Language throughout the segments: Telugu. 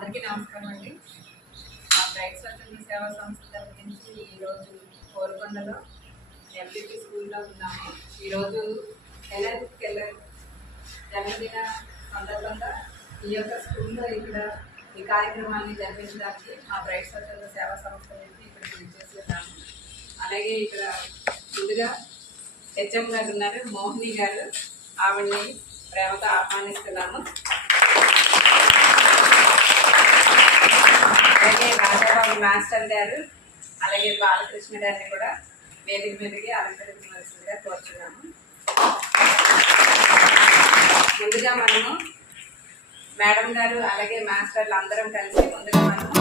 అందరికీ నమస్కారం అండి. మా బ్రైట్ స్వచ్ఛంద సేవా సంస్థ తరఫు నుంచి ఈరోజు కోరుకొండలో ఎంపీపీ స్కూల్లో ఉన్నాము. ఈరోజు హెలెన్ కెల్లర్ జన్మదిన సందర్భంగా ఈ యొక్క స్కూల్లో ఇక్కడ ఈ కార్యక్రమాన్ని జరిపించడానికి మా బ్రైట్ స్వచ్ఛంద సేవా సంస్థ నుంచి ఇక్కడికి విచ్చేస్తున్నాము. అలాగే ఇక్కడ ముందుగా హెచ్ఎం గారు ఉన్నారు, మోహిని గారు, ఆవిడ్ని ప్రేమతో ఆహ్వానిస్తున్నాము. అలాగే రాజాబాబు మాస్టర్ గారు, అలాగే బాలకృష్ణ గారిని కూడా వేదిక మీదకి అలంకరించవలసిందిగా కోరుచున్నాము. ముందుగా మనము మేడం గారు అలాగే మాస్టర్లు అందరం కలిసి ముందుగా మనము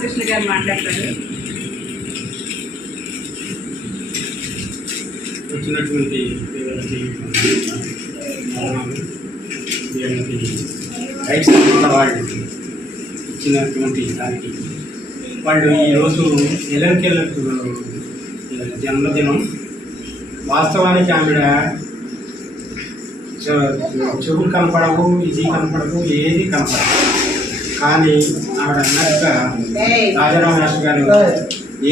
కృష్ణ గారు మాట్లాడతారు. వచ్చినటువంటి రైట్స్ వాళ్ళు ఇచ్చినటువంటి దానికి వాళ్ళు ఈరోజు ఎలెన్కెళ్ళకు జన్మదినం. వాస్తవానికి ఆవిడ చెవులు కనపడవు, ఇది కనపడవు, ఏది కనపడవు. కానీ ఆవిడ అన్నట్టుగా రాజారాం మాస్టర్ గారు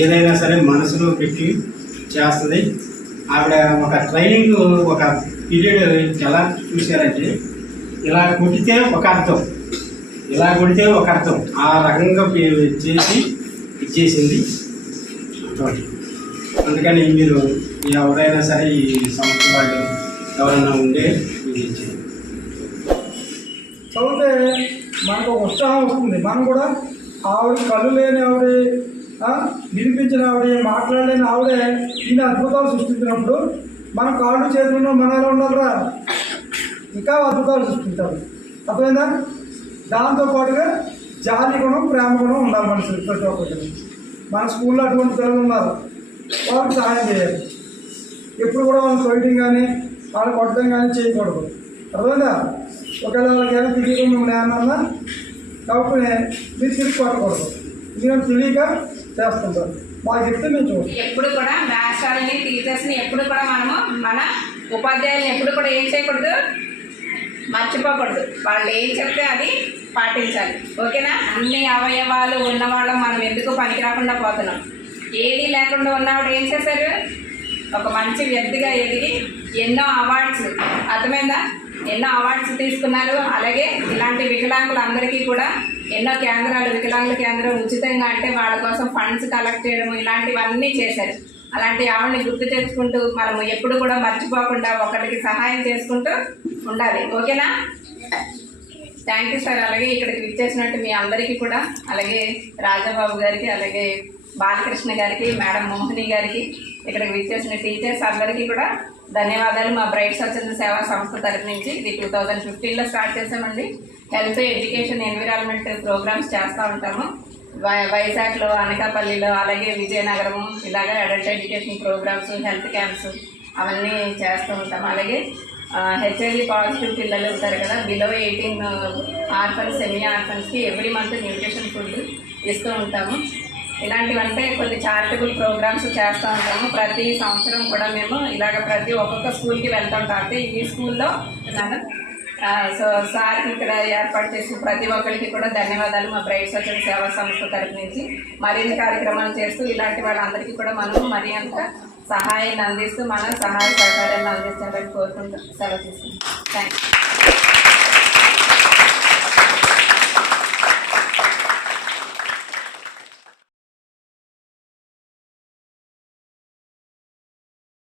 ఏదైనా సరే మనసులో పెట్టి చేస్తుంది. ఆవిడ ఒక ట్రైనింగ్ ఒక పీరియడ్ ఎలా చూశారంటే, ఇలా కొట్టితే ఒక అర్థం, ఇలా కొడితే ఒక అర్థం, ఆ రకంగా చేసి ఇచ్చేసింది. అందుకని మీరు ఎవరైనా సరే ఈ సంస్థ వాళ్ళు ఎవరైనా ఉండే మీరు ఇచ్చేది చదివితే మనకు ఒక ఉత్సాహం వస్తుంది. మనం కూడా ఆవిడ కళ్ళు లేని ఆవిడ, వినిపించిన ఆవిడ, మాట్లాడలేని ఆవిడే ఇన్ని అద్భుతాలు సృష్టించినప్పుడు మన కాళ్ళు చేతుల్లో మనలో ఉండాలిరా, ఇంకా అద్భుతాలు సృష్టించాలి. అర్థమైందా? దాంతోపాటుగా జాలి గుణం, ప్రేమ గుణం ఉండాలి మనుషులు. ప్రతి ఒక్కరికి మన స్కూల్లో అటువంటి పిల్లలు ఉన్నారు, వాళ్ళకి సహాయం చేయాలి. ఎప్పుడు కూడా వాళ్ళని ఫైటింగ్ కానీ వాళ్ళు కొట్టడం కానీ చేయకూడదు. అర్థమైందా? ఒకవేళ వాళ్ళకి ఏదో తెలియకుండా నేనన్నా కాబట్టి మీరు తిరిగి కొట్టకూడదు. ఎందుకంటే తెలియక చేస్తుంటారు. మాకు చెప్తే మేము చూడండి. ఎప్పుడు కూడా మాస్టర్ని, టీచర్స్ని ఎప్పుడు కూడా మనము మన ఉపాధ్యాయులను ఎప్పుడు కూడా ఏం చేయకూడదు, మర్చిపోకూడదు. వాళ్ళు ఏం చెప్తే అది పాటించాలి. ఓకేనా? అన్ని అవయవాలు ఉన్నవాళ్ళం మనం ఎందుకు పనికి రాకుండా పోతున్నాం. ఏది లేకుండా ఉన్నవాడు ఏం చేశారు, ఒక మంచి వ్యక్తిగా ఎదిగి ఎన్నో అవార్డ్స్, అర్థమైందా, ఎన్నో అవార్డ్స్ తీసుకున్నారు. అలాగే ఇలాంటి వికలాంగులందరికీ కూడా ఎన్నో కేంద్రాలు, వికలాంగుల కేంద్రం ఉచితంగా అంటే వాళ్ళ కోసం ఫండ్స్ కలెక్ట్ చేయడం, ఇలాంటివన్నీ చేశారు. అలాంటి ఆవిడని గుర్తు తెచ్చుకుంటూ మనము ఎప్పుడు కూడా మర్చిపోకుండా ఒకరికి సహాయం చేసుకుంటూ ఉండాలి. ఓకేనా? Thank you sir. అలాగే ఇక్కడికి విచ్చేసినట్టు మీ అందరికీ కూడా, అలాగే రాజాబాబు గారికి, అలాగే బాలకృష్ణ గారికి, మేడం మోహిని గారికి, ఇక్కడికి విచ్చేసిన టీచర్స్ అందరికీ కూడా ధన్యవాదాలు. మా బ్రైట్ స్వచ్ఛంద సేవా సంస్థ తరఫు నుంచి ఇది 2015లో స్టార్ట్ చేసామండి. హెల్త్, ఎడ్యుకేషన్, ఎన్విరాన్మెంట్ ప్రోగ్రామ్స్ చేస్తూ ఉంటాము. వైజాగ్లో, అనకాపల్లిలో, అలాగే విజయనగరం, ఇలాగా adult education programs, health camps అవన్నీ చేస్తూ ఉంటాము. అలాగే హెచ్ఐవి పాజిటివ్ పిల్లలు ఉంటారు కదా, బిలో 18 ఆర్ఫన్స్, సెమీ ఆర్ఫన్స్కి ఎవ్రీ మంత్ న్యూట్రిషన్ ఫుడ్ ఇస్తూ ఉంటాము. ఇలాంటివంటే కొన్ని చారిటబుల్ ప్రోగ్రామ్స్ చేస్తూ ఉంటాము. ప్రతి సంవత్సరం కూడా మేము ఇలాగ ఒక్కొక్క స్కూల్కి వెళ్తూ ఉంటాం. అంటే ఈ స్కూల్లో సో సార్ ఇక్కడ ఏర్పాటు చేసిన ప్రతి ఒక్కరికి కూడా ధన్యవాదాలు. మా బ్రైట్ స్వచ్ఛంద సేవా సంస్థ తరఫు నుంచి మరిన్ని కార్యక్రమాలు చేస్తూ ఇలాంటి వాళ్ళందరికీ కూడా మనం మరి అంత సహాయాన్ని అందిస్తూ మన సహాయ సహకారాన్ని అందించాలని కోరుకుంటూ సెలవు తీసుకుంటాం. థ్యాంక్స్.